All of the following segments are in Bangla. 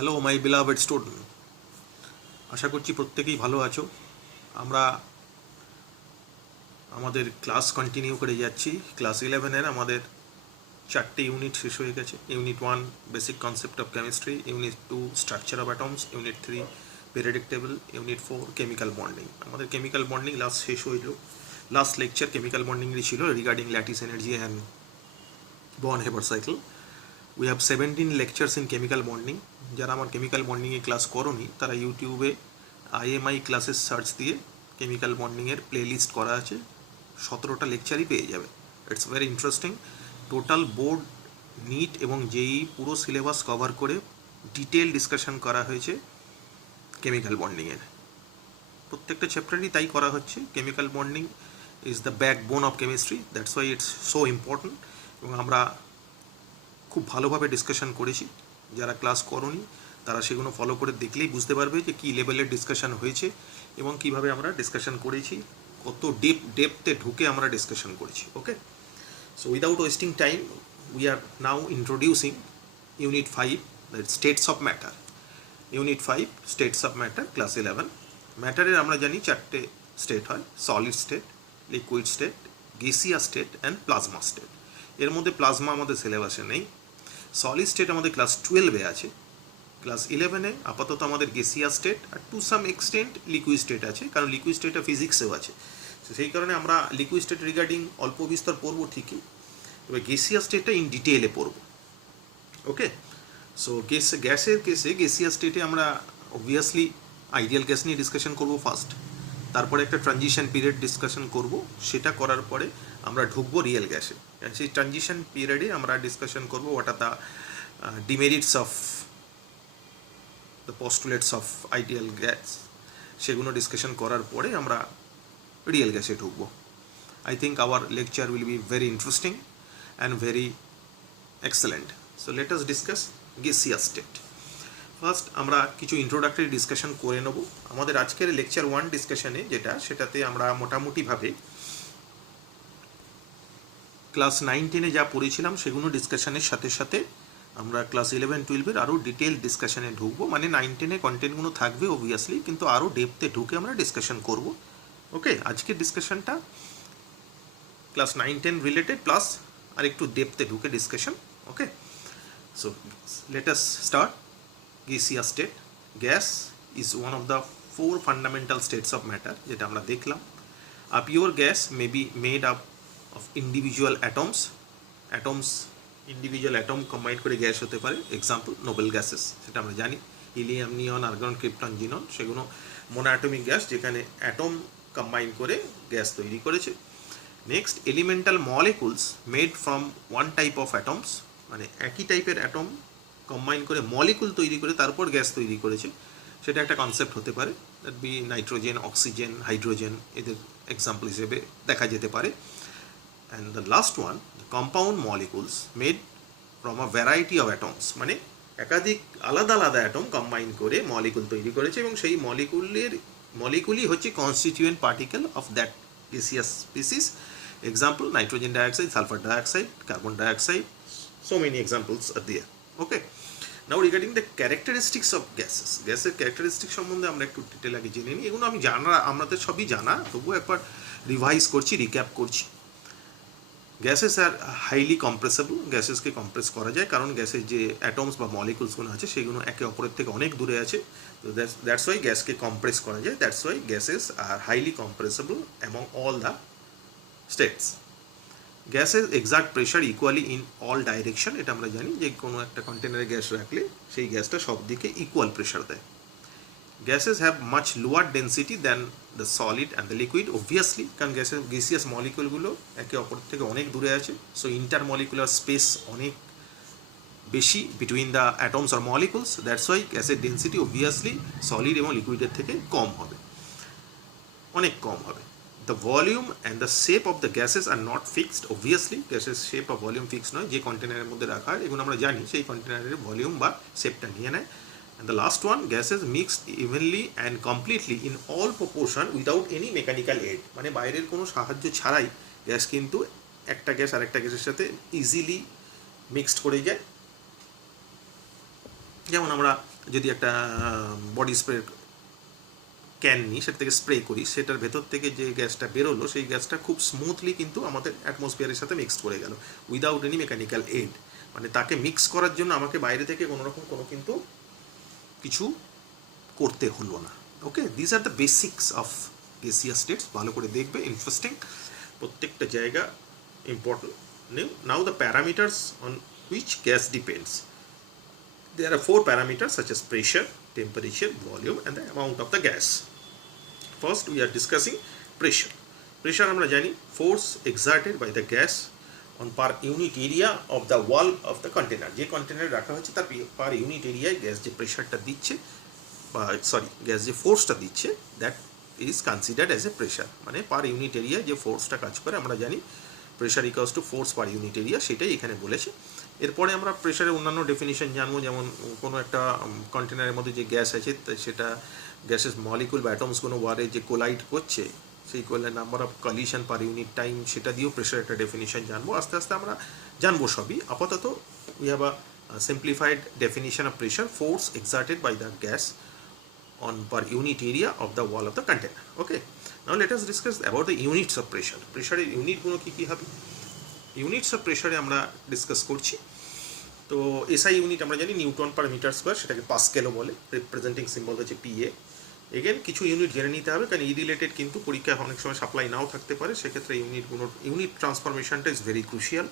হ্যালো মাই বিলাভেড স্টুডেন্ট, আশা করছি প্রত্যেকেই ভালো আছো। আমরা আমাদের ক্লাস কন্টিনিউ করে যাচ্ছি। ক্লাস 11-এর আমাদের 4টে ইউনিট শেষ হয়ে গেছে। Unit 1 basic concept of chemistry, unit 2 structure of atoms, unit 3 periodic table, unit 4 chemical bonding. আমাদের কেমিক্যাল বন্ডিং লাস্ট শেষ হইল। লাস্ট লেকচার কেমিক্যাল বন্ডিংই ছিল regarding lattice energy and born Haber cycle. We have 17 lectures in chemical bonding. যারা আমার কেমিক্যাল বন্ডিংয়ে ক্লাস করোনি তারা ইউটিউবে IMI ক্লাসেস সার্চ দিয়ে কেমিক্যাল বন্ডিংয়ের প্লে লিস্ট করা আছে, 17টা লেকচারই পেয়ে যাবে। It's very interesting. Total board, NEET এবং JEE পুরো সিলেবাস কভার করে ডিটেল ডিসকাশন করা হয়েছে কেমিক্যাল বন্ডিংয়ের। প্রত্যেকটা চ্যাপ্টারই তাই করা হচ্ছে। Chemical bonding is the backbone of chemistry, that's why it's so important. এবং আমরা খুব ভালোভাবে ডিসকাশন করেছি। যারা ক্লাস করোনি তারা সেগুলো ফলো করে দেখলেই বুঝতে পারবে যে কী লেভেলের ডিসকাশন হয়েছে এবং কিভাবে আমরা ডিসকাশন করেছি, কত ডেপথে ঢুকে আমরা ডিসকাশন করেছি। Okay, so without wasting time we are now introducing unit 5, that states of matter. Unit 5 states of matter, class 11। ম্যাটারের আমরা জানি 4টে স্টেট হয়: solid state, liquid state, gaseous state and plasma state. এর মধ্যে প্লাজমা আমাদের সিলেবাসে নেই। সলিড স্টেট আমাদের ক্লাস 12-এ আছে। ক্লাস 11-এ আপাতত আমাদের গ্যাসিয়াস স্টেট আর to some extent liquid state আছে, কারণ লিকুইড স্টেটটা ফিজিক্সেও আছে। তো সেই কারণে আমরা লিকুইড স্টেট রিগার্ডিং অল্প বিস্তর পড়বো ঠিকই, তবে গ্যাসিয়াস স্টেটটা ইন ডিটেলে পড়ব। ওকে, সো গ্যাসের কেসে গ্যাসিয়াস স্টেটে আমরা অবভিয়াসলি আইডিয়াল গ্যাস নিয়ে ডিসকাশন করব ফার্স্ট, তারপরে একটা ট্রানজিশন পিরিয়ড ডিসকাশন করব। সেটা করার পরে আমরা ঢুকবো রিয়েল গ্যাসে। সেই ট্রানজিশন পিরিয়ডে আমরা ডিসকাশন করব what are the demerits of the postulates of ideal gas. সেগুলো ডিসকাশন করার পরে আমরা রিয়েল গ্যাসে ঢুকবো। I think our lecture will be very interesting and very excellent. So let us discuss gaseous state. First আমরা কিছু ইন্ট্রোডাক্টরি ডিসকাশন করে নেব। আমাদের আজকের লেকচার 1 ডিসকাশনে সেটাতে আমরা মোটামুটিভাবে ক্লাস 9-10-এ যা পড়েছিলাম সেগুলো ডিসকাশনের সাথে সাথে আমরা ক্লাস 11-12-এর আরও ডিটেল ডিসকাশনে ঢুকবো। মানে 9-10-এ কন্টেন্টগুলো থাকবে অবভিয়াসলি, কিন্তু আরও ডেপথে ঢুকে আমরা ডিসকাশন করব। ওকে, আজকের ডিসকাশনটা ক্লাস 9-10 রিলেটেড প্লাস আর একটু ডেপথে ঢুকে discussion. Okay, so let us start. Gaseous state. Gas is one of the 4 fundamental states of matter, যেটা আমরা দেখলাম। A pure gas may be made up of individual atoms individual atom combine করে গ্যাস হতে পারে। এক্সাম্পল নোবেল গ্যাসেস, সেটা আমরা জানি। হিলিয়াম, নিয়ন, আর্গন, ক্রিপ্টন, জিনন, সেগুলো মোনোঅ্যাটমিক গ্যাস যেখানে অ্যাটম কম্বাইন করে গ্যাস তৈরি করেছে। Next, elemental molecules made from one type of atoms, মানে একই টাইপের অ্যাটম কম্বাইন করে মলিকুল তৈরি করে তারপর গ্যাস তৈরি করেছে। সেটা একটা কনসেপ্ট হতে পারে। That be nitrogen, oxygen, hydrogen, এদের এক্সাম্পল হিসেবে দেখা যেতে পারে। And the last one, the compound molecules made from a variety of atoms, মানে একাধিক আলাদা আলাদা অ্যাটম কম্বাইন করে মলিকুল তৈরি করেছে এবং সেই মলিকুলই হচ্ছে constituent particle of that gaseous species. Example nitrogen dioxide, sulphur dioxide, carbon dioxide, so many examples are there. Okay, now regarding the characteristics of gases, গ্যাসের ক্যারেক্টারিস্টিক্স সম্বন্ধে আমরা একটু ডিটেল আগে জেনে নিই। এগুলো আমি জানা, আমাদের সবই জানা, তবুও একবার রিভাইজ করছি, রিক্যাপ করছি। Gases are highly compressible, গ্যাসেসকে compress করা যায় কারণ গ্যাসের যে অ্যাটমস বা মলিকুলসগুলো আছে সেগুলো একে অপরের থেকে অনেক দূরে আছে। তো দ্যাটস ওয়াই গ্যাসকে কম্প্রেস করা যায়। That's why gases are highly compressible among all the states. গ্যাসের exact pressure equally in all direction, এটা আমরা জানি যে কোনো একটা কন্টেনারে গ্যাস রাখলে সেই গ্যাসটা সব দিকে ইকুয়াল প্রেশার দেয়। Gases have much lower density than the solid and the liquid, obviously, কারণ গ্যাসিয়াস মলিকুলগুলো একে অপরের থেকে অনেক দূরে আছে। সো ইন্টারমলিকুলার স্পেস অনেক বেশি between the atoms R molecules. That's why গ্যাসের ডেন্সিটি অবভিয়াসলি সলিড এবং লিকুইডের থেকে কম হবে, অনেক কম হবে। The volume and the shape of the gases are not fixed, obviously গ্যাসের শেপ বা ভলিউম ফিক্স নয়। যে কন্টেনারের মধ্যে রাখা হয় এগুলো আমরা জানি সেই কন্টেনারের ভলিউম বা শেপটা নিয়ে নেয়। And the last one, gases mixed evenly and completely in all proportion without any mechanical aid, মানে বাইরের কোনো সাহায্য ছাড়াই গ্যাস কিন্তু একটা গ্যাস আর একটা গ্যাসের সাথে ইজিলি মিক্সড করে যায়। যেমন আমরা যদি একটা বডি স্প্রে ক্যান নিই, সেটা থেকে স্প্রে করি, সেটার ভেতর থেকে যে গ্যাসটা বেরোলো সেই গ্যাসটা খুব স্মুথলি কিন্তু আমাদের অ্যাটমসফিয়ারের সাথে মিক্সড করে গেল উইদাউট এনি মেকানিক্যাল এড। মানে তাকে মিক্স করার জন্য আমাকে বাইরে থেকে কোনোরকম কিন্তু কিছু করতে হলো না। Okay, this are the basics of gaseous states. ভালো করে দেখবে, ইন্টারেস্টিং, প্রত্যেকটা জায়গা important. Now the parameters on which gas depends. There are 4 parameters such as pressure, temperature, volume and the amount of the gas. First we are discussing pressure. Pressure আমরা জানি force exerted by the gas on per unit area of the wall of the container. যে কন্টেনারে রাখা হচ্ছে তার পার ইউনিট এরিয়ায় গ্যাস যে প্রেশারটা দিচ্ছে বা গ্যাস যে ফোর্সটা দিচ্ছে, that is considered as a pressure. মানে পার ইউনিট এরিয়ায় যে ফোর্সটা কাজ করে আমরা জানি pressure equals to force per unit area, সেটাই এখানে বলেছে। এরপরে আমরা প্রেশারের অন্যান্য ডেফিনিশন জানবো, যেমন কোনো একটা কন্টেনারের মধ্যে যে গ্যাস আছে সেটা গ্যাসের মলিকুল বা অ্যাটমসগুলো ওয়ারে যে কোলাইড করছে, সেই number of collision per unit time, সেটা দিয়েও প্রেশার একটা ডেফিনিশন জানবো। আস্তে আস্তে আমরা জানবো সবই। আপাতত we have a simplified definition of pressure, force exerted by the gas on per unit area of the wall of the container. Okay, now let us discuss about the units of pressure. Pressure unit গুলো কি কি হবে? Units of pressure আমরা ডিসকাস করছি। তো এসআই ইউনিট আমরা জানি নিউটন পার মিটার স্কোয়ার, সেটাকে পাস্কেলও বলে, রিপ্রেজেন্টিং সিম্বল হচ্ছে পিএ। এগেন কিছু ইউনিট জেনে নিতে হবে, কারণ ই রিলেটেড কিন্তু পরীক্ষায় অনেক সময় সাপ্লাই নাও থাকতে পারে, সেক্ষেত্রে ইউনিট ট্রান্সফরমেশনটা ইজ ভেরি ক্রুশিয়াল।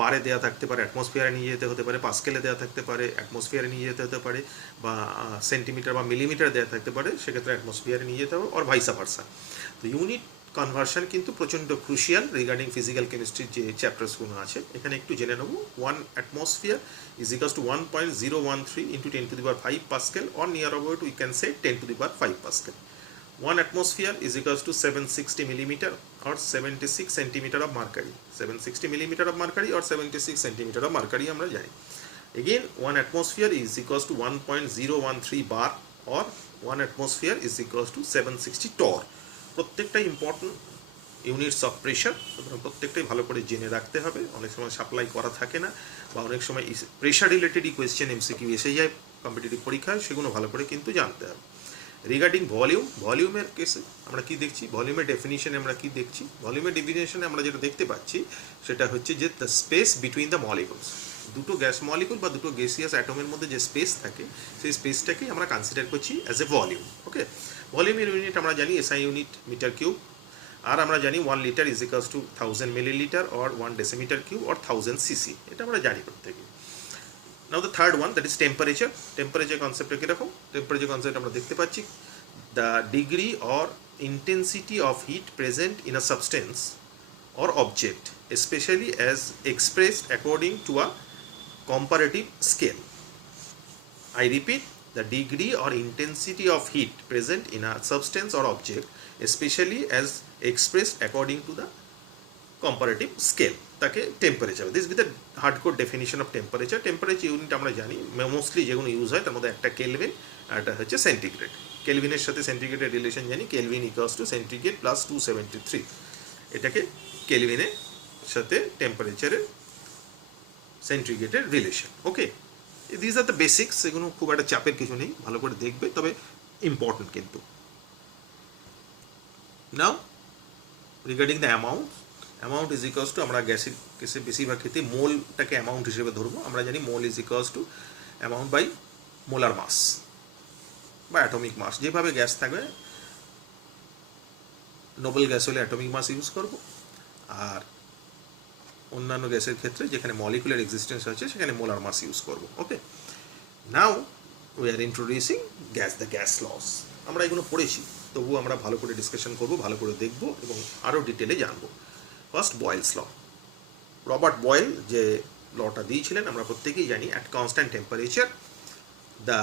বারে দেওয়া থাকতে পারে, অ্যাটমসফিয়ারে নিয়ে যেতে হতে পারে, পাস্কেলে দেওয়া থাকতে পারে, অ্যাটমসফিয়ারে নিয়ে যেতে হতে পারে, বা সেন্টিমিটার বা মিলিমিটার দেওয়া থাকতে পারে, সেক্ষেত্রে অ্যাটমসফিয়ারে নিয়ে যেতে হবে, আর ভাইসা ভার্সা। তো ইউনিট কনভার্সন কিন্তু প্রচণ্ড ক্রুশিয়াল রিগার্ডিং ফিজিক্যাল কেমিস্ট্রির যে চ্যাপ্টার্সগুলো আছে। এখানে একটু জেনে নেব। 1 atmosphere is equals to 1.013 into 10 to the power 5 Pascal, or near about we can say 10 to the power 5 Pascal. 1 atmosphere is equals to 760 millimeter or 76 centimeter of mercury. 760 millimeter of mercury or 76 centimeter of mercury আমরা জানি। Again 1 atmosphere is equals to 1.013 bar or 1 atmosphere is equals to 760 torr. প্রত্যেকটাই ইম্পর্টেন্ট ইউনিটস অফ প্রেশার, প্রত্যেকটাই ভালো করে জেনে রাখতে হবে। অনেক সময় সাপ্লাই করা থাকে না, বা অনেক সময় প্রেশার রিলেটেডই কোয়েশ্চেন এমসিকিউ এসে যায় কম্পিটিটিভ পরীক্ষায়, সেগুলো ভালো করে কিন্তু জানতে হবে। রিগার্ডিং ভলিউম, ভলিউমের কেসে আমরা কি দেখছি, ভলিউমের ডেফিনিশনে আমরা কি দেখছি, ভলিউমের ডেফিনিশনে আমরা যেটা দেখতে পাচ্ছি সেটা হচ্ছে যে the space between the molecules. দুটো গ্যাস মলিকুল বা দুটো গ্যাসিয়াস অ্যাটমের মধ্যে যে স্পেস থাকে, সেই স্পেসটাকেই আমরা কনসিডার করছি অ্যাজ এ ভলিউম। ওকে, ভলিউমের ইউনিট আমরা জানি এসআই ইউনিট মিটার কিউব, আর আমরা জানি 1 litre is equals to 1000 millilitre or 1 decimetre cube or 1000 CC, এটা আমরা জানি প্রত্যেকে। Now the third one, that is temperature. Temperature কনসেপ্টটা কীরকম? টেম্পারেচার কনসেপ্ট আমরা দেখতে পাচ্ছি the degree or intensity of heat present in a substance or object, especially as expressed according to a comparative scale. I repeat, the degree or intensity of heat present in a substance or object, especially as expressed according to the comparative scale, তাকে temperature. This with the hardcore definition of temperature. Temperature unit আমরা জানি মোস্টলি যেগুলো ইউজ হয় তার মধ্যে একটা কেলভিন আর একটা হচ্ছে সেন্টিগ্রেড। কেলভিনের সাথে সেন্টিগ্রেডের রিলেশন জানি, Kelvin equals to centigrade plus 273, এটাকে কেলভিনের সাথে টেম্পারেচারের সেন্টিগ্রেডের relation. Okay, this are the basics, এগুলো খুব একটা চাপের কিছু নেই, ভালো করে দেখবে, তবে ইম্পর্টেন্ট কিন্তু। Now regarding the amount, amount is equals to, আমরা গ্যাসের কেসে বেশিরভাগ ক্ষেত্রে মোলটাকে অ্যামাউন্ট হিসেবে ধরবো। আমরা জানি mole is equals to amount by molar mass বা অ্যাটমিক মাস। যেভাবে গ্যাস থাকবে, নোবেল গ্যাস হলে অ্যাটমিক মাস ইউজ করব, আর অন্যান্য গ্যাসের ক্ষেত্রে যেখানে মলিকুলার এক্সিস্টেন্স আছে সেখানে মোলার মাস ইউজ করব। Okay, now we are introducing gas, the gas laws. আমরা এগুলো পড়েছি, তবুও আমরা ভালো করে ডিসকাশন করব, ভালো করে দেখব এবং আরও ডিটেলে জানবো। ফার্স্ট, বয়েলস ল। রবার্ট বয়েল যে লটা দিয়েছিলেন আমরা প্রত্যেকেই জানি, at constant temperature the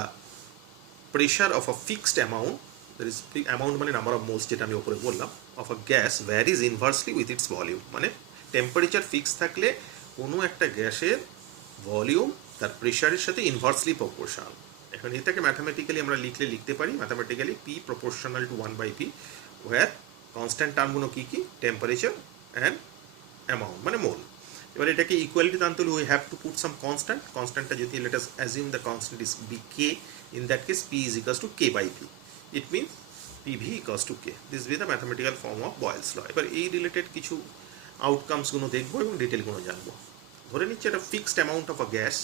pressure of a fixed amount, that is amount মানে নাম্বার অফ মোলস, যেটা আমি উপরে বললাম, of a gas varies inversely with its volume। মানে টেম্পারেচার ফিক্স থাকলে কোনো একটা গ্যাসের ভলিউম তার প্রেশারের সাথে ইনভার্সলি প্রপোর্শনাল। এখন এটাকে ম্যাথামেটিক্যালি আমরা লিখতে পারি mathematically P proportional to 1/P, where constant টার্মগুলো কী কী, টেম্পারেচার অ্যান্ড অ্যামাউন্ট মানে মোল। এবার এটাকে ইকুয়ালিটি আনতে হলে we have to put some constant, কনস্ট্যান্টটা যদি let us assume the constant is be K, in that case P is equals to K by V, it means PV equals to K, this be the mathematical form of Boyle's law. এবার এই রিলেটেড কিছু আউটকামসগুলো দেখবো এবং ডিটেলগুলো জানবো। ধরে নিচ্ছে একটা fixed amount of a gas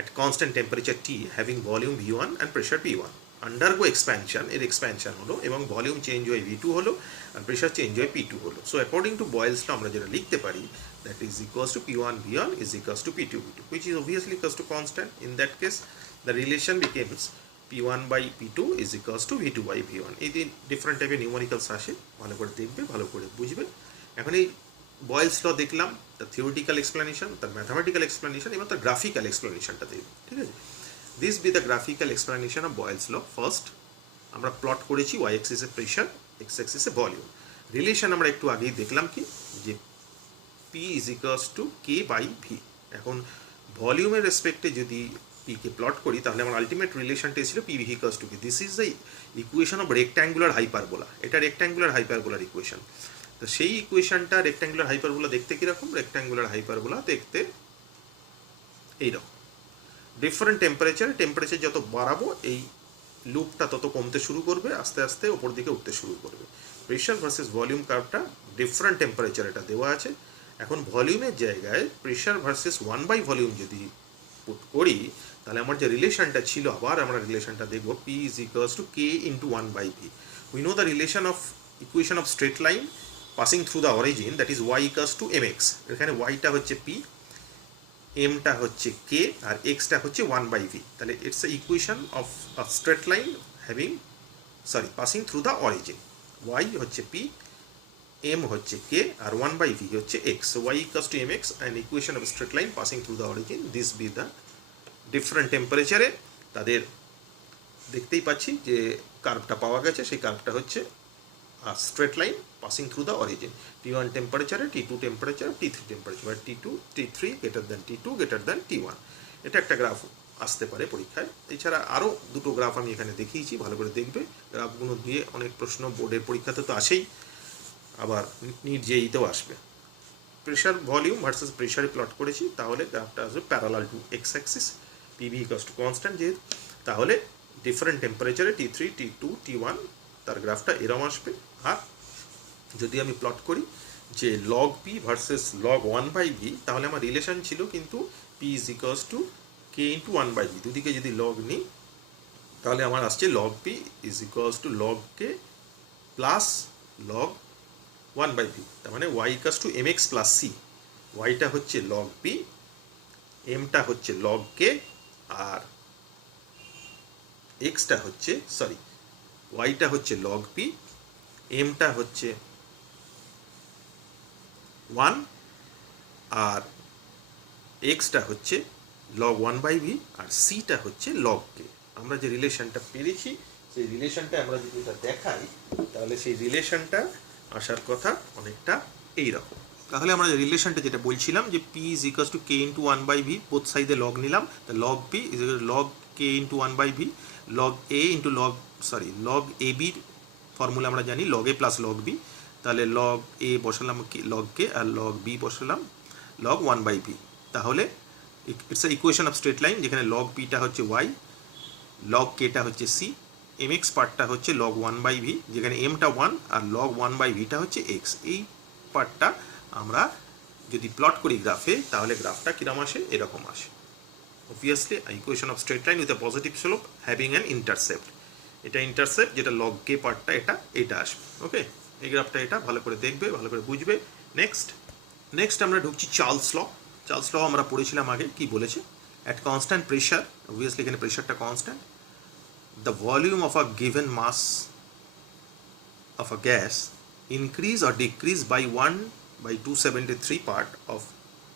at constant temperature T having volume V1 and pressure P1 undergo expansion, এর expansion হলো এবং ভলিউম চেঞ্জ হয়ে V2 হলো আর প্রেশার চেঞ্জ হয়ে P2 হলো। সো অ্যাকর্ডিং টু বয়েলস ল আমরা যেটা লিখতে পারি, that is equals two P1 V1 is equals to P2 V2, which is obviously equals to constant. In that case the relation becomes P1 by P2 is equals to V2 by V1. এই যে ডিফারেন্ট টাইপের নিউমেরিক্যালস আসে, ভালো করে দেখবে, ভালো করে বুঝবে। এখন এই বয়েলস ল দেখলাম, the theoretical explanation, the mathematical explanation এবং দ্য গ্রাফিক্যাল এক্সপ্লেনেশনটা দেখব, ঠিক আছে। This be the graphical explanation of Boyle's law. First আমরা প্লট করেছি ওয়াই এক্সিসে প্রেশার, এক্স এক্সিসে ভলিউম। রিলেশন আমরা একটু আগেই দেখলাম কি, যে P is equals to K by V. এখন ভলিউমের রেসপেক্টে যদি পিকে প্লট করি তাহলে আমার আলটিমেট রিলেশনটা ছিল P V equals to K. This is the equation of rectangular hyperbola. এটা রেক্ট্যাঙ্গুলার হাইপারবোলার ইকুয়েশন। তো সেই ইকুয়েশনটা রেক্ট্যাঙ্গুলার হাইপারবোলা দেখতে কীরকম? রেক্ট্যাঙ্গুলার হাইপারবোলা দেখতে এইরকম। ডিফারেন্ট টেম্পারেচার যত বাড়াবো এই লুপটা তত কমতে শুরু করবে, আস্তে আস্তে ওপর দিকে উঠতে শুরু করবে। প্রেশার ভার্সেস ভলিউম কার্ভটা ডিফারেন্ট টেম্পারেচার এটা দেওয়া আছে। এখন ভলিউমের জায়গায় প্রেশার ভার্সেস 1 বাই ভলিউম যদি পুট করি তাহলে আমার যে রিলেশনটা ছিল, আবার আমরা রিলেশনটা দেখব, P is equals to K into 1 by V. We know the relation of equation of straight line passing through the origin, that is y equals to mx. এখানে yটা হচ্ছে p, mটা হচ্ছে k আর xটা হচ্ছে 1 by v। তাহলে it's a equation of a straight line having passing through the origin. y হচ্ছে p, m হচ্ছে k আর 1 by v হচ্ছে x. So y equals to mx, an equation of a straight line passing through the origin. This be the different temperature এ তাদের দেখতেই পাচ্ছি যে কার্ভটা পাওয়া গেছে। সেই কার্ভটা হচ্ছে straight line passing through the origin. T1 temperature, T2 temperature, T3 temperature, T2, T3 greater than T2 greater than T1. এটা একটা গ্রাফ আসতে পারে পরীক্ষায়। এছাড়া আরও দুটো গ্রাফ আমি এখানে দেখিয়েছি, ভালো করে দেখবে। গ্রাফগুলো দিয়ে অনেক প্রশ্ন বোর্ডের পরীক্ষাতে তো আসেই, আবার নিট জেইতেও আসবে। প্রেশার ভলিউম ভার্সেস প্রেশারে প্লট করেছি, তাহলে গ্রাফটা আসবে parallel to x Axis, PV equals to constant যেহেতু। তাহলে ডিফারেন্ট টেম্পারেচারে T3, T2, T1 তার গ্রাফটা এরম আসবে। আর যদি আমি প্লট করি যে log P versus log 1 by V, তাহলে আমার রিলেশন ছিল কিন্তু P is equals to K into 1 by V. দুদিকে যদি লগ নিই তাহলে আমার আসছে log P is equals to log K plus log 1 by V. তার মানে Y equals to M X plus C. ওয়াইটা হচ্ছে লগ পি, এমটা হচ্ছে লগ কে আর এক্সটা হচ্ছে ওয়াইটা হচ্ছে লগ পি, এমটা হচ্ছে 1 আর এক্সটা হচ্ছে লগ 1 বাই ভি আর সিটা হচ্ছে লগ কে। আমরা যে রিলেশনটা পেরেছি সেই রিলেশনটা আমরা যদি এটা দেখাই তাহলে সেই রিলেশনটা আসার কথা অনেকটা এইরকম। তাহলে আমরা যে রিলেশনটা যেটা বলছিলাম যে P is equals to K into 1 by V, both সাইডে লগ নিলাম, তা log P is log K into 1 by V, log A into log A বির ফর্মুলা আমরা জানি log A plus log B. তাহলে লগ এ বসালাম লগ কে আর লগ বি বসালাম লগ 1 বাই ভি। তাহলে it's a equation of straight line যেখানে লগ পিটা হচ্ছে ওয়াই, লগ কেটা হচ্ছে সি, এম এক্স পার্টটা হচ্ছে লগ 1 বাই ভি যেখানে এমটা 1 আর লগ 1 বাই ভিটা হচ্ছে এক্স। এই পার্টটা আমরা যদি প্লট করি গ্রাফে তাহলে গ্রাফটা কিরম আসে? এরকম আসে। Obviously equation of straight line with a positive slope having an intercept. এটা ইন্টারসেপ্ট যেটা লগ কে পার্টটা এটা আসবে। ওকে, এই গ্রাফটা এটা ভালো করে দেখবে, ভালো করে বুঝবে। নেক্সট আমরা ঢুকছি চার্লস ল। চার্লস ল আমরা পড়েছিলাম আগে, কি বলেছে? অ্যাট কনস্ট্যান্ট প্রেশার, অবভিয়াসলি এখানে প্রেশারটা constant, the volume of a given mass of a gas increase or decrease by 1/273 part of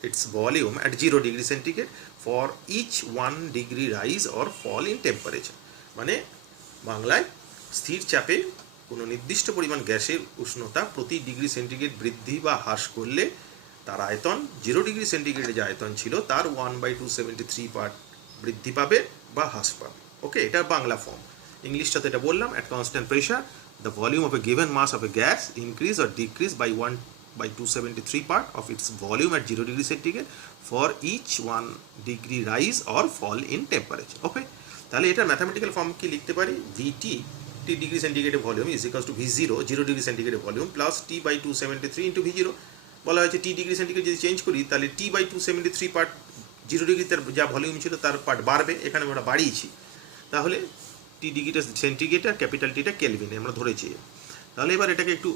its volume at 0 degree centigrade for each 1 degree rise or fall in temperature। মানে বাংলায় স্থির চাপে কোনো নির্দিষ্ট পরিমাণ গ্যাসের উষ্ণতা প্রতি ডিগ্রি সেন্টিগ্রেড বৃদ্ধি বা হ্রাস করলে তার আয়তন 0 ডিগ্রি সেন্টিগ্রেডে যে আয়তন ছিল তার 1/273 পার্ট বৃদ্ধি পাবে বা হ্রাস পাবে। ওকে, এটা বাংলা ফর্ম। ইংলিশটাতে এটা বললাম, at constant pressure the volume of a given mass of a gas increase or decrease by by 273 part of its volume at 0 degree centigrade for each 1 degree rise or fall in temperature. Okay, তাহলে এটা ম্যাথমেটিক্যাল ফর্ম কি লিখতে পারি, VT T ডিগ্রি সেন্টিগ্রেডে volume is equals to V0 0 degree সেন্টিগ্রেডে volume plus T by 273 into V0। বলা হয়েছে T ডিগ্রি সেন্টিগ্রেড যদি চেঞ্জ করি তাহলে T বাই 273 পার্ট 0 ডিগ্রিতে যা ভলিউম ছিল তার পার্ট বাড়বে, এখানে আমরা বাড়িয়েছি, তাহলে T ডিগ্রিটা সেন্টিগ্রেড আর ক্যাপিটাল টিটা কেলভিনে আমরা ধরেছি। তাহলে এবার এটাকে একটু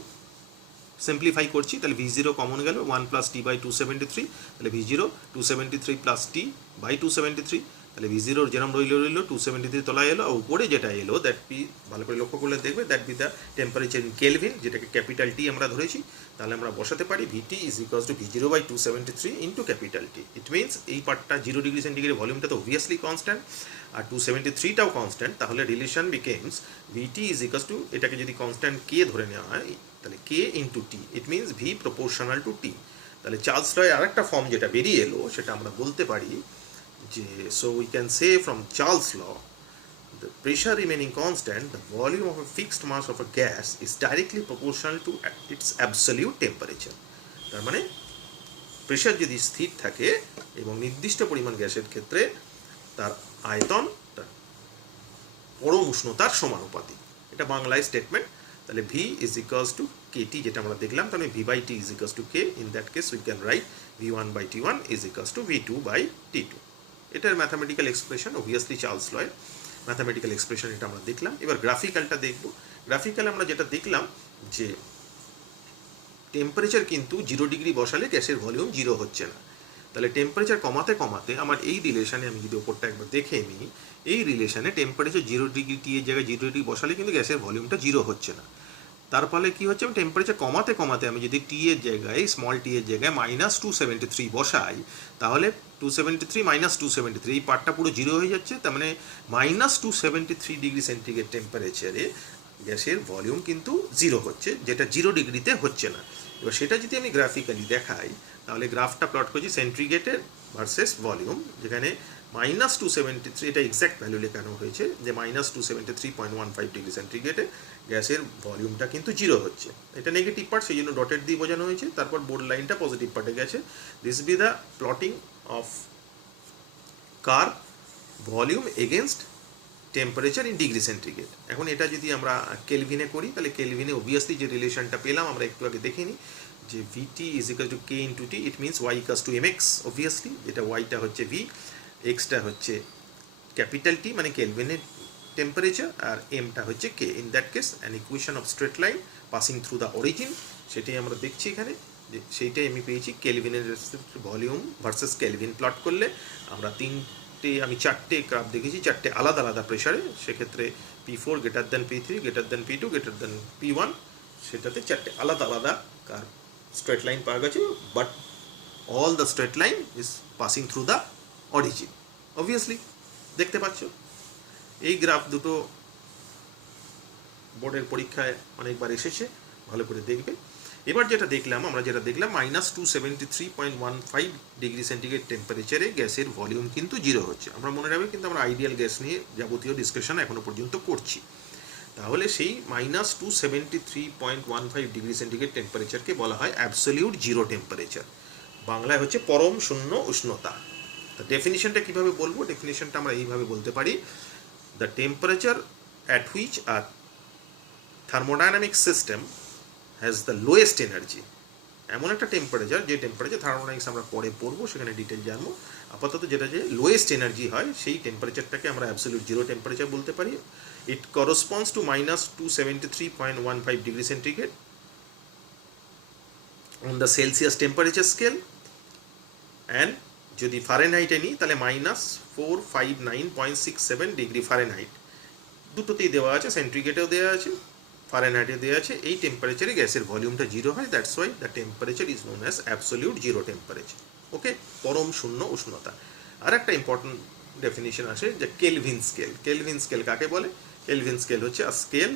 সিম্পলিফাই করছি, তাহলে V0 কমন গেল 1 প্লাস T বাই 273, তাহলে V0 273 প্লাস T বাই 273, তাহলে V0 যেরকম রইল 273 তলায় এলো, আর উপরে যেটা এলো দ্যাট বি, ভালো করে লক্ষ্য করলে দেখবে that be the temperature in Kelvin, যেটাকে ক্যাপিটাল টি আমরা ধরেছি। তাহলে আমরা বসাতে পারি VT is equals to V0 by 273 into capital T. It means এই পার্টটা 0 ডিগ্রি সেন্টিগ্রেড ভলিউমটা তো অবভিয়াসলি কনস্ট্যান্ট আর 273টাও কনস্ট্যান্ট, তাহলে relation becomes VT is equals to, এটাকে যদি কনস্ট্যান্ট কে ধরে নেওয়া হয় তাহলে K into T, it means V proportional to T. তাহলে চার্লস লয়ের আরেকটা ফর্ম যেটা বেরিয়ে এলো সেটা আমরা বলতে পারি যে, so we can say from Charles' law, the pressure remaining constant, the volume of a fixed mass of a gas is directly proportional to its absolute temperature. তার মানে প্রেশার যদি স্থির থাকে এবং নির্দিষ্ট পরিমাণ গ্যাসের ক্ষেত্রে তার আয়তন তার পরম উষ্ণতার সমানুপাতিক, এটা বাংলায় স্টেটমেন্ট। তাহলে V is equals to KT যেটা আমরা দেখলাম, তাহলে V by T is equals to K. In that case we can write V1 by T1 is equals to V2 by T2. এটার ম্যাথামেটিক্যাল এক্সপ্রেশন অবভিয়াসলি চার্লস লয়ের ম্যাথামেটিক্যাল এক্সপ্রেশন, এটা আমরা দেখলাম। এবার গ্রাফিক্যালটা দেখব। গ্রাফিক্যাল আমরা যেটা দেখলাম যে টেম্পারেচার কিন্তু 0 ডিগ্রি বসালে গ্যাসের ভলিউম 0 হচ্ছে না, তাহলে টেম্পারেচার কমাতে কমাতে আমার এই রিলেশনে আমি যদি ওপরটা একবার দেখে নিই, এই রিলেশনে টেম্পারেচার 0 ডিগ্রি টি এর জায়গায় 0 ডিগ্রি বসালে কিন্তু গ্যাসের ভলিউমটা 0 হচ্ছে না। তার ফলে কী হচ্ছে, আমি টেম্পারেচার কমাতে কমাতে আমি যদি টি এর জায়গায় স্মল টি এর জায়গায় -273 বসাই, তাহলে 273 -273 এই পার্টটা পুরো 0 হয়ে যাচ্ছে, তার মানে -273 ডিগ্রি সেন্টিগ্রেড টেম্পারেচারে গ্যাসের ভলিউম কিন্তু 0 হচ্ছে, যেটা 0 ডিগ্রিতে হচ্ছে না। এবার সেটা যদি আমি গ্রাফিক্যালি দেখাই, তাহলে গ্রাফটা প্লট করছি সেন্ট্রিগেটের ভার্সেস ভলিউম, যেখানে -273 এটা এক্স্যাক্ট ভ্যালু লেখানো হয়েছে যে -273.15 ডিগ্রি সেন্টিগ্রেডে গ্যাসের ভলিউমটা কিন্তু 0 হচ্ছে। এটা নেগেটিভ পার্ট, সেই জন্য ডটেড দিয়ে বোঝানো হয়েছে, তারপর বোর্ড লাইনটা পজিটিভ পার্টে গেছে। This be the plotting of curve volume against temperature in degree centigrade. এখন এটা যদি আমরা কেলভিনে করি, তাহলে কেলভিনে অবভিয়াসলি যে রিলেশনটা পেলাম আমরা একটু আগে দেখে নিই যে VT is equal to K into T, it means Y equals to MX obviously, যেটা ওয়াইটা হচ্ছে V, এক্সটা হচ্ছে ক্যাপিটাল টি মানে কেলভিনের টেম্পারেচার, আর এমটা হচ্ছে K। In that case an equation of straight line passing through the origin, সেটাই আমরা দেখছি এখানে, যে সেইটাই আমি পেয়েছি কেলভিনের ভলিউম ভার্সেস কেলভিন প্লট করলে আমরা আমি চারটে গ্রাফ দেখেছি, চারটে আলাদা আলাদা প্রেশারে, সেক্ষেত্রে P4 greater than P3 greater than P2 greater than P1, সেটাতে চারটে আলাদা আলাদা কার্ভ স্ট্রেট লাইন পাওয়া গেছে, but all the straight line is passing through the origin. Obviously দেখতে পাচ্ছ এই গ্রাফ দুটো বোর্ডের পরীক্ষায় অনেকবার এসেছে, ভালো করে দেখবে। এবার যেটা দেখলাম আমরা -273.15 ডিগ্রি সেন্টিগ্রেড টেম্পারেচারে গ্যাসের ভলিউম কিন্তু 0 হচ্ছে। আমরা মনে রাখবে কিন্তু আমরা আইডিয়াল গ্যাস নিয়ে যাবতীয় ডিসকাশন এখনো পর্যন্ত করছি। তাহলে সেই -273.15 ডিগ্রি সেন্টিগ্রেড টেম্পারেচারকে বলা হয় অ্যাবসলিউট জিরো টেম্পারেচার, বাংলায় হচ্ছে পরম শূন্য উষ্ণতা। তো ডেফিনিশনটা কীভাবে বলবো, ডেফিনিশনটা আমরা এইভাবে বলতে পারি, the temperature at which are thermodynamic system has the lowest energy. এমন একটা টেম্পারেচার, যে টেম্পারেচার থার্মোডাইনামিক্স আমরা পরে পড়বো, সেখানে ডিটেল জানবো। আপাতত যেটা যে লোয়েস্ট এনার্জি হয় সেই টেম্পারেচারটাকে আমরা অ্যাবসলিউট জিরো টেম্পারেচার বলতে পারি। It corresponds to -273.15 degree centigrade on the Celsius temperature scale, and যদি ফারেনহাইটে নিই তাহলে -459.67 ডিগ্রি ফারেনহাইট, দুটোতেই দেওয়া আছে, সেন্টিগ্রেডেও দেওয়া আছে, ফারেনহাইটে দেওয়া আছে। এই টেম্পারেচারে গ্যাসের ভলিউমটা 0 হয়, that's why the temperature is known as absolute zero temperature. Okay, পরম শূন্য উষ্ণতা। আর একটা ইম্পর্টেন্ট ডেফিনিশন আসে যে কেলভিন স্কেল। কেলভিন স্কেল কাকে বলে? কেলভিন স্কেল হচ্ছে আ scale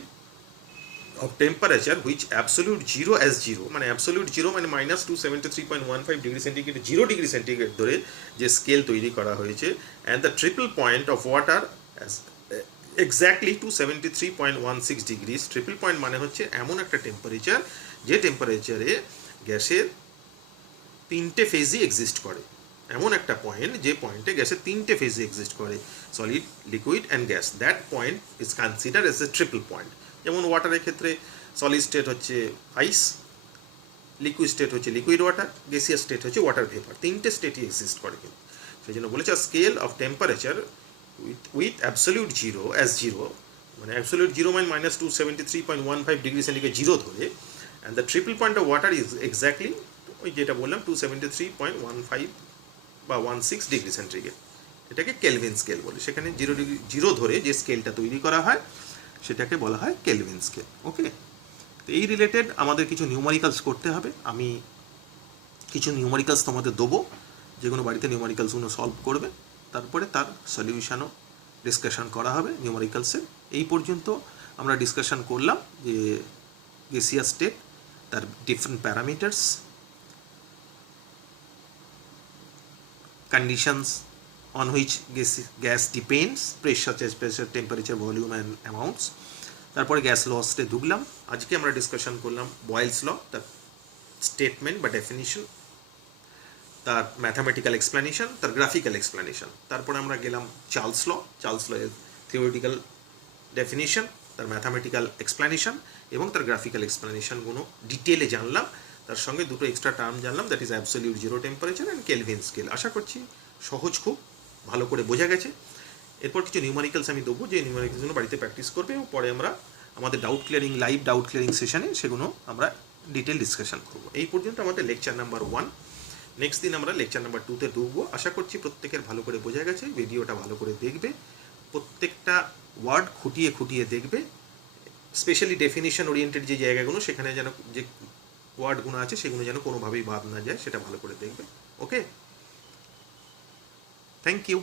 of temperature which absolute zero as zero, মানে absolute zero মানে -273.15 ডিগ্রি সেন্টিগ্রেড 0 ডিগ্রি সেন্টিগ্রেড ধরে যে স্কেল তৈরি করা হয়েছে, and the triple point of water as exactly 273.16 degree. Triple point মানে হচ্ছে এমন একটা টেম্পারেচার যে টেম্পারেচারে গ্যাসের তিনটে ফেজই এক্সিস্ট করে, এমন একটা পয়েন্ট যে পয়েন্টে গ্যাসের তিনটে ফেজই এক্সিস্ট করে, solid, liquid and gas, that point is consider as a triple point. যেমন ওয়াটারের ক্ষেত্রে সলিড স্টেট হচ্ছে আইস, লিকুইড স্টেট হচ্ছে লিকুইড ওয়াটার, গ্যাসিয়াস স্টেট হচ্ছে ওয়াটার ভেপার, তিনটে স্টেটই এক্সিস্ট করে। কিন্তু সেই জন্য বলেছে scale of temperature with absolute zero as zero, মানে অ্যাবসলিউট জিরো মানে -273.15 ডিগ্রি সেন্টিগ্রেড জিরো ধরে, and the triple point of water is exactly ওই যেটা বললাম 273.15 বা 16 ডিগ্রি সেন্টিগ্রেড, এটাকে কেলভিন স্কেল বলে। সেখানে জিরো ধরে যে স্কেলটা তৈরি করা হয় সেটাকে বলা হয় কেলভিন স্কেল। ওকে, তো এই রিলেটেড আমাদের কিছু নিউমারিক্যালস করতে হবে। আমি কিছু নিউমারিক্যালস তোমাদের দেবো, যেগুলো বাড়িতে নিউমারিক্যালসগুলো সলভ করবে, তারপরে তার সলিউশনও ডিসকাশন করা হবে নিউমারিক্যালসের। এই পর্যন্ত আমরা ডিসকাশন করলাম যে গ্যাসিয়াস স্টেট, তার different parameters, conditions on which gas depends, pressure, pressure, temperature, volume and amounts. তারপরে গ্যাস লসে ঢুকলাম। আজকে আমরা ডিসকাশন করলাম বয়েলস ল, তার স্টেটমেন্ট বা ডেফিনিশন, তার ম্যাথামেটিক্যাল এক্সপ্লেনেশন, তার গ্রাফিক্যাল এক্সপ্লেনেশন। তারপরে আমরা গেলাম চার্লস ল এর থিওরিটিক্যাল ডেফিনিশন, তার ম্যাথামেটিক্যাল এক্সপ্লেনেশন এবং তার গ্রাফিক্যাল এক্সপ্লেনেশনগুলো ডিটেলে জানলাম। তার সঙ্গে দুটো এক্সট্রা টার্ম জানলাম, that is absolute zero temperature and Kelvin scale. আশা করছি সহজ, খুব ভালো করে বোঝা গেছে। এরপর কিছু নিউমারিক্যালস আমি দেবো, যে নিউমারিক্যালসগুলো বাড়িতে প্র্যাকটিস করবে এবং পরে আমরা আমাদের doubt clearing, live doubt clearing সেশনে সেগুলো আমরা ডিটেল ডিসকাশন করবো। এই পর্যন্ত আমাদের লেকচার নাম্বার 1। নেক্সট দিন আমরা লেকচার নাম্বার 2-তে ঢুকবো। আশা করছি প্রত্যেকের ভালো করে বোঝা গেছে। ভিডিওটা ভালো করে দেখবে, প্রত্যেকটা ওয়ার্ড খুঁটিয়ে খুঁটিয়ে দেখবে, স্পেশালি ডেফিনিশন ওরিয়েন্টেড যে জায়গাগুলো, সেখানে যেন যে ওয়ার্ডগুলো আছে সেগুলো যেন কোনোভাবেই বাদ না যায়, সেটা ভালো করে দেখবে। ওকে, থ্যাংক ইউ।